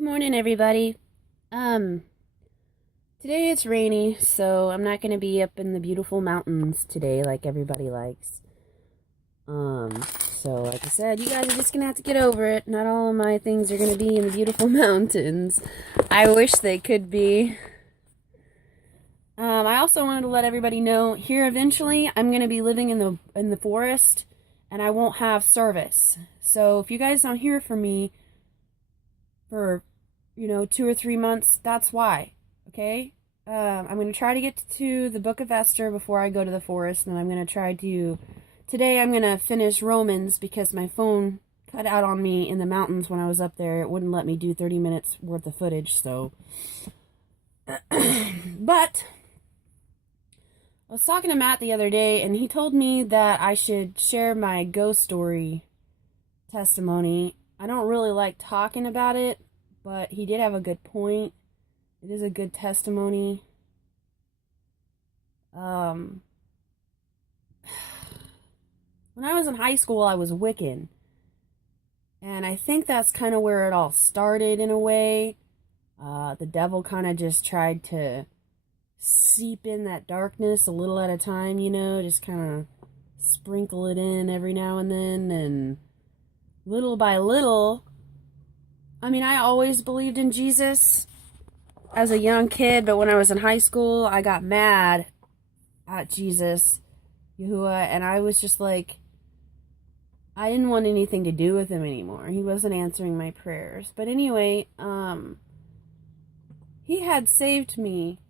Good morning, everybody. Um, Today it's rainy, so I'm not gonna be up in the beautiful mountains today like everybody likes. So like I said, you guys are just gonna have to get over it. Not all of my things are gonna be in the beautiful mountains. I wish they could be. I also wanted to let everybody know here eventually I'm gonna be living in the forest, and I won't have service. So if you guys don't hear from me for 2 or 3 months, that's why. Okay. I'm going to try to get to the book of Esther before I go to the forest, and I'm going to try to today I'm going to finish Romans because my phone cut out on me in the mountains when I was up there. It wouldn't let me do 30 minutes worth of footage. So but I was talking to Matt the other day, and he told me that I should share my ghost story testimony. I don't really like talking about it, but he did have a good point. It is a good testimony. When I was in high school, I was Wiccan. And I think that's kind of where it all started in a way. The devil kind of just tried to seep in that darkness a little at a time, just kind of sprinkle it in every now and then. And little by little, I always believed in Jesus as a young kid, but when I was in high school, I got mad at Jesus, Yahuwah, and I was just like, I didn't want anything to do with him anymore. He wasn't answering my prayers. But anyway, he had saved me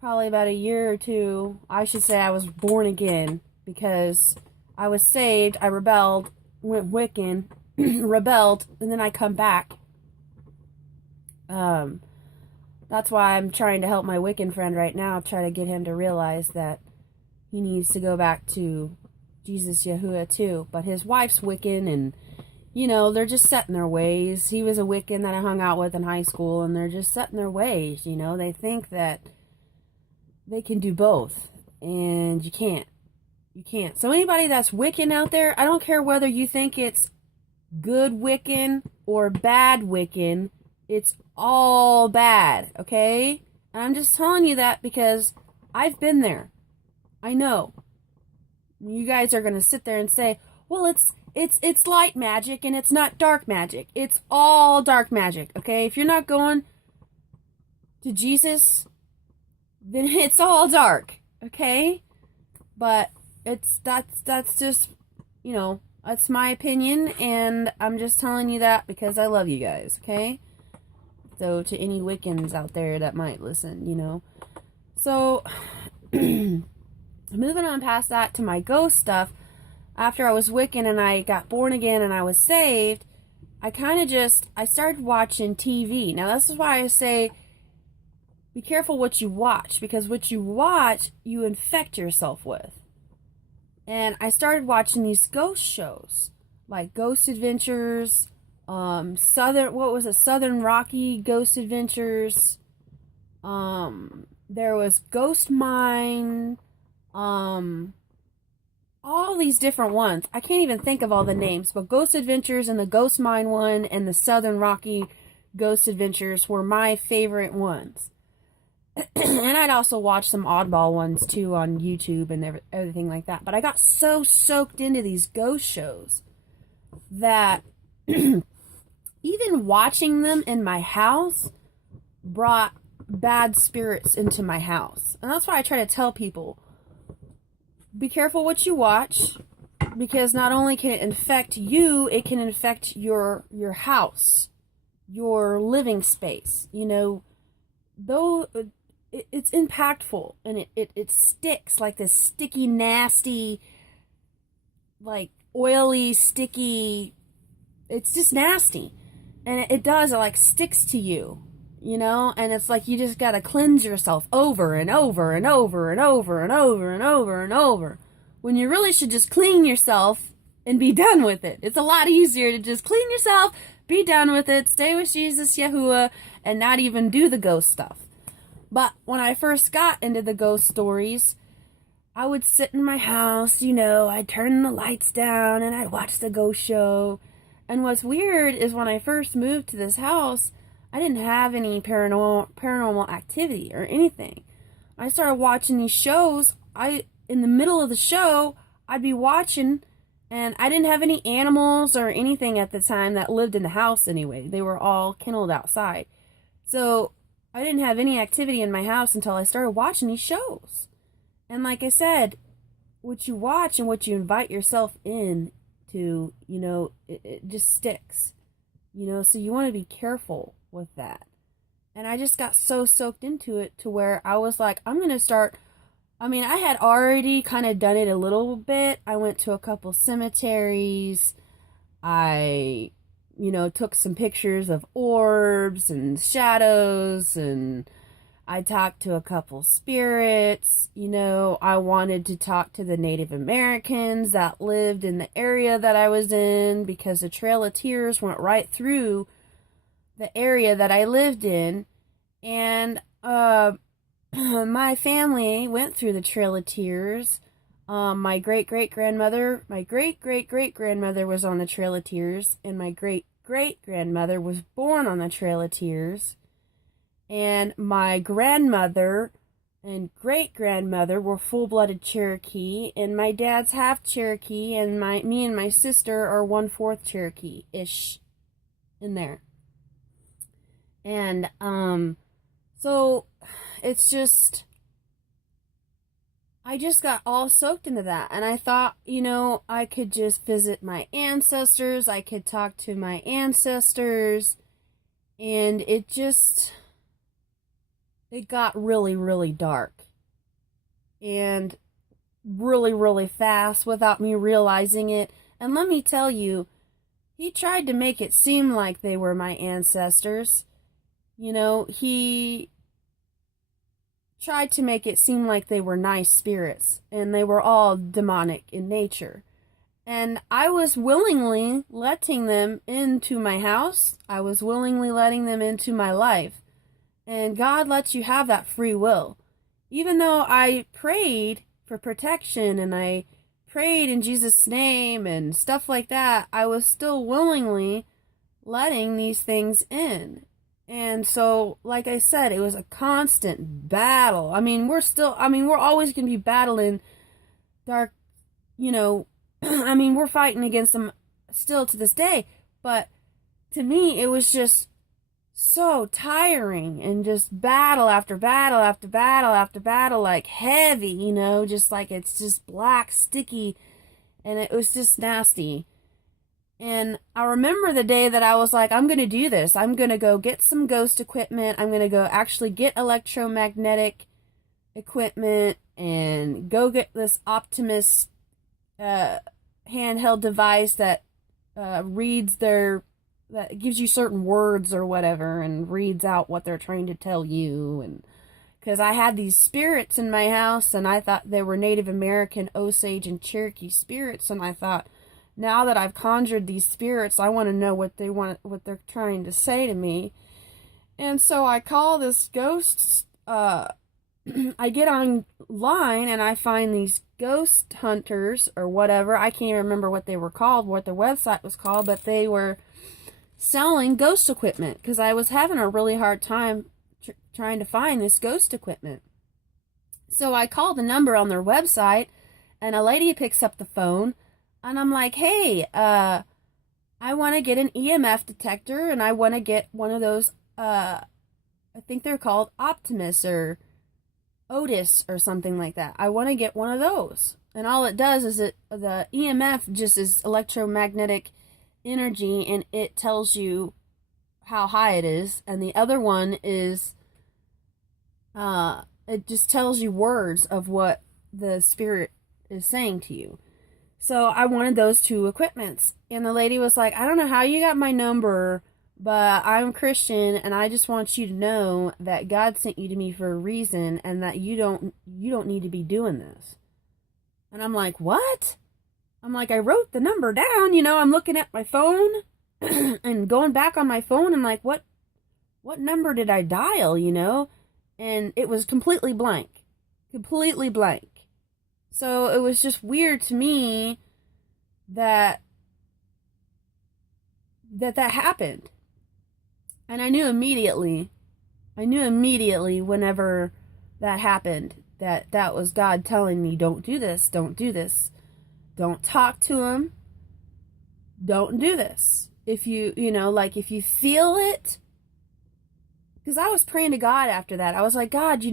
probably about a year or two. I should say I was born again because I was saved, I rebelled, went Wiccan, rebelled, and then I come back. That's why I'm trying to help my Wiccan friend right now, try to get him to realize that he needs to go back to Jesus Yahuwah too. But his wife's Wiccan, and they're just set in their ways. He was a Wiccan that I hung out with in high school, and they're just set in their ways. They think that they can do both, and you can't. You can't. So anybody that's Wiccan out there, I don't care whether you think it's good Wiccan or bad Wiccan, it's all bad, okay? And I'm just telling you that because I've been there. I know. You guys are going to sit there and say, well, it's light magic and it's not dark magic. It's all dark magic, okay? If you're not going to Jesus, then it's all dark, okay? But that's just, that's my opinion, and I'm just telling you that because I love you guys, okay? So to any Wiccans out there that might listen, So moving on past that to my ghost stuff, after I was Wiccan and I got born again and I was saved, I started watching TV. Now this is why I say be careful what you watch, because what you watch, you infect yourself with. And I started watching these ghost shows, like Ghost Adventures, Southern Rocky Ghost Adventures, there was Ghost Mine, all these different ones. I can't even think of all the names, but Ghost Adventures and the Ghost Mine one and the Southern Rocky Ghost Adventures were my favorite ones. And I'd also watch some oddball ones too on YouTube and everything like that. But I got so soaked into these ghost shows that even watching them in my house brought bad spirits into my house. And that's why I try to tell people, be careful what you watch, because not only can it infect you, it can infect your house, your living space. Though it's impactful, and it sticks like this sticky, nasty, like oily, sticky, it's just nasty. And it like sticks to you, and it's like you just gotta cleanse yourself over and over and over and over and over and over and over, when you really should just clean yourself and be done with it. It's a lot easier to just clean yourself, be done with it, stay with Jesus Yahuwah, and not even do the ghost stuff. But when I first got into the ghost stories, I would sit in my house, I'd turn the lights down and I'd watch the ghost show. And what's weird is when I first moved to this house, I didn't have any paranormal activity or anything. I started watching these shows. In the middle of the show, I'd be watching, and I didn't have any animals or anything at the time that lived in the house anyway. They were all kenneled outside. So I didn't have any activity in my house until I started watching these shows. And like I said, what you watch and what you invite yourself in to, it just sticks. So you want to be careful with that. And I just got so soaked into it to where I was like, I'm going to start. I mean, I had already kind of done it a little bit. I went to a couple cemeteries. I, took some pictures of orbs and shadows, and I talked to a couple spirits. I wanted to talk to the Native Americans that lived in the area that I was in, because the Trail of Tears went right through the area that I lived in. And my family went through the Trail of Tears. My great-great-grandmother was on the Trail of Tears, and my great-great-grandmother was born on the Trail of Tears. And my grandmother and great-grandmother were full-blooded Cherokee, and my dad's half Cherokee, and me and my sister are 1/4 Cherokee-ish in there. And so it's just, I just got all soaked into that, and I thought, I could just visit my ancestors, I could talk to my ancestors, and it got really, really dark, and really, really fast without me realizing it. And let me tell you, he tried to make it seem like they were my ancestors. He tried to make it seem like they were nice spirits, and they were all demonic in nature. And I was willingly letting them into my house. I was willingly letting them into my life. And God lets you have that free will. Even though I prayed for protection and I prayed in Jesus' name and stuff like that, I was still willingly letting these things in. And so, like I said, it was a constant battle. We're always going to be battling dark, we're fighting against them still to this day. But to me, it was just so tiring, and just battle after battle after battle after battle, like heavy, just like it's just black, sticky, and it was just nasty. And I remember the day that I was like, I'm going to do this. I'm going to go get some ghost equipment. I'm going to go actually get electromagnetic equipment and go get this Optimus handheld device that that gives you certain words or whatever and reads out what they're trying to tell you. And because I had these spirits in my house, and I thought they were Native American, Osage, and Cherokee spirits, and I thought, now that I've conjured these spirits, I want to know what they're trying to say to me. And so I call this ghost, I get online and I find these ghost hunters or whatever. I can't even remember what they were called, what their website was called, but they were selling ghost equipment, because I was having a really hard time trying to find this ghost equipment. So I call the number on their website, and a lady picks up the phone, and I'm like, hey, I want to get an EMF detector, and I want to get one of those, I think they're called Optimus or Otis or something like that. I want to get one of those. And all it does is the EMF just is electromagnetic energy, and it tells you how high it is. And the other one is, it just tells you words of what the spirit is saying to you. So I wanted those two equipments. And the lady was like, I don't know how you got my number, but I'm Christian, and I just want you to know that God sent you to me for a reason, and that you don't need to be doing this. And I'm like, what? I'm like, I wrote the number down, I'm looking at my phone and going back on my phone. I'm like, what number did I dial, And it was completely blank. Completely blank. So it was just weird to me that happened. And I knew immediately whenever that happened that that was God telling me, don't do this, don't do this. Don't talk to him. Don't do this. If like if you feel it, because I was praying to God after that. I was like, God,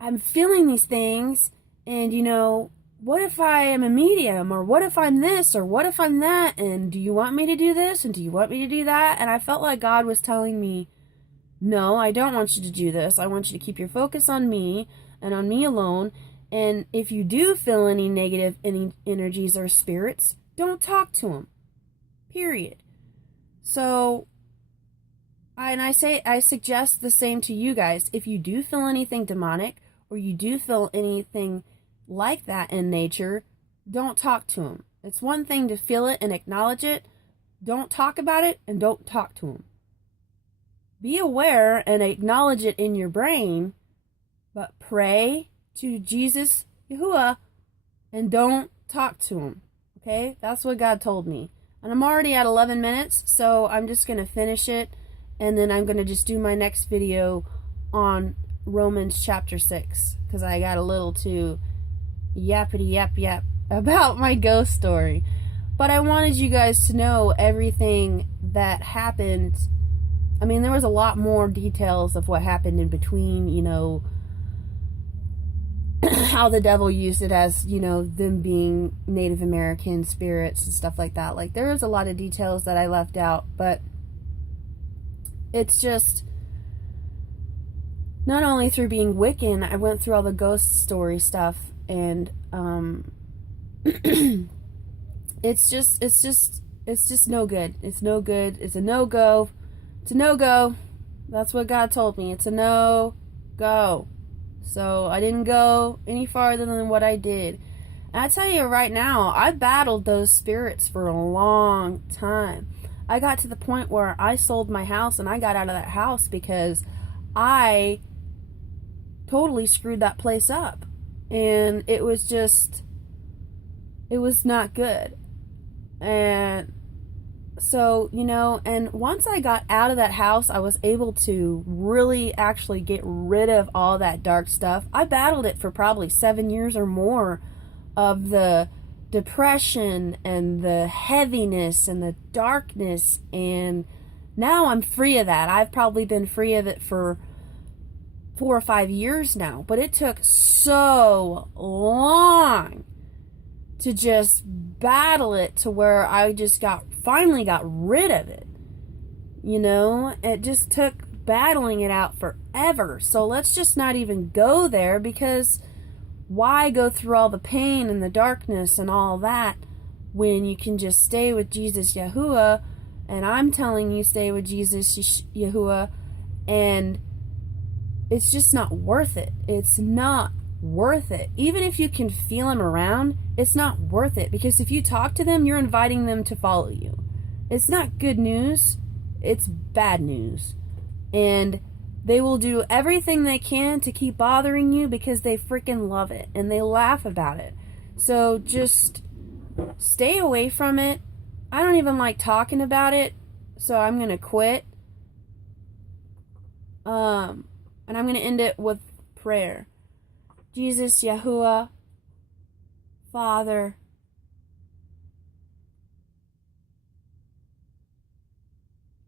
I'm feeling these things, and what if I am a medium, or what if I'm this, or what if I'm that, and do you want me to do this, and do you want me to do that? And I felt like God was telling me, no, I don't want you to do this. I want you to keep your focus on me and on me alone. And if you do feel any negative energies or spirits, don't talk to them. Period. So, I suggest the same to you guys. If you do feel anything demonic, or you do feel anything like that in nature, don't talk to them. It's one thing to feel it and acknowledge it. Don't talk about it, and don't talk to them. Be aware and acknowledge it in your brain, but pray to Jesus, Yahuwah, and don't talk to him. Okay? That's what God told me. And I'm already at 11 minutes, so I'm just going to finish it, and then I'm going to just do my next video on Romans chapter 6, because I got a little too yappity yap about my ghost story. But I wanted you guys to know everything that happened. I mean, there was a lot more details of what happened in between, how the devil used it as, them being Native American spirits and stuff like that. Like, there was a lot of details that I left out, but it's just, not only through being Wiccan, I went through all the ghost story stuff, and, it's just no good. It's no good. It's a no-go. It's a no-go. That's what God told me. It's a no-go. So I didn't go any farther than what I did. And I tell you right now, I battled those spirits for a long time. I got to the point where I sold my house and I got out of that house because I totally screwed that place up. And it was not good. And so, and once I got out of that house, I was able to really actually get rid of all that dark stuff. I battled it for probably 7 years or more of the depression and the heaviness and the darkness, and now I'm free of that. I've probably been free of it for 4 or 5 years now, but it took so long to just battle it to where I just finally got rid of it. It just took battling it out forever. So let's just not even go there, because why go through all the pain and the darkness and all that when you can just stay with Jesus Yahuwah? And I'm telling you, stay with Jesus Yahuwah, and it's just not worth it. It's not worth it. Even if you can feel them around, it's not worth it, because if you talk to them, you're inviting them to follow you. It's not good news. It's bad news. And they will do everything they can to keep bothering you because they freaking love it and they laugh about it. So just stay away from it. I don't even like talking about it, so I'm going to quit. And I'm going to end it with prayer. Jesus, Yahuwah, Father,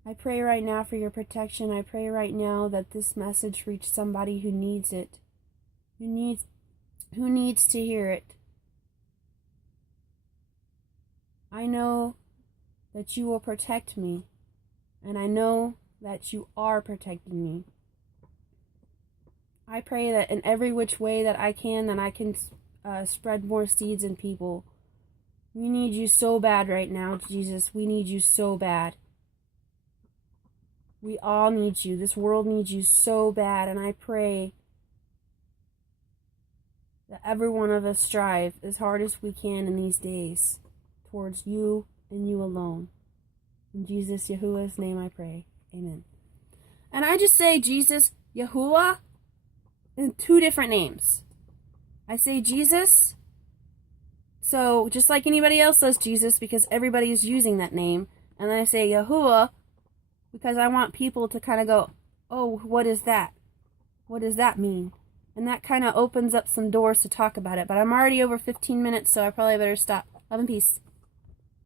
I pray right now for your protection. I pray right now that this message reach somebody who needs it, who needs to hear it. I know that you will protect me, and I know that you are protecting me. I pray that in every which way that I can spread more seeds in people. We need you so bad right now, Jesus. We need you so bad. We all need you. This world needs you so bad, and I pray that every one of us strive as hard as we can in these days towards you and you alone. In Jesus, Yahuwah's name I pray. Amen. And I just say Jesus, Yahuwah, in 2 different names. I say Jesus, so just like anybody else says Jesus, because everybody is using that name. And then I say Yahuwah, because I want people to kind of go, oh, what is that? What does that mean? And that kind of opens up some doors to talk about it. But I'm already over 15 minutes, so I probably better stop. Love and peace.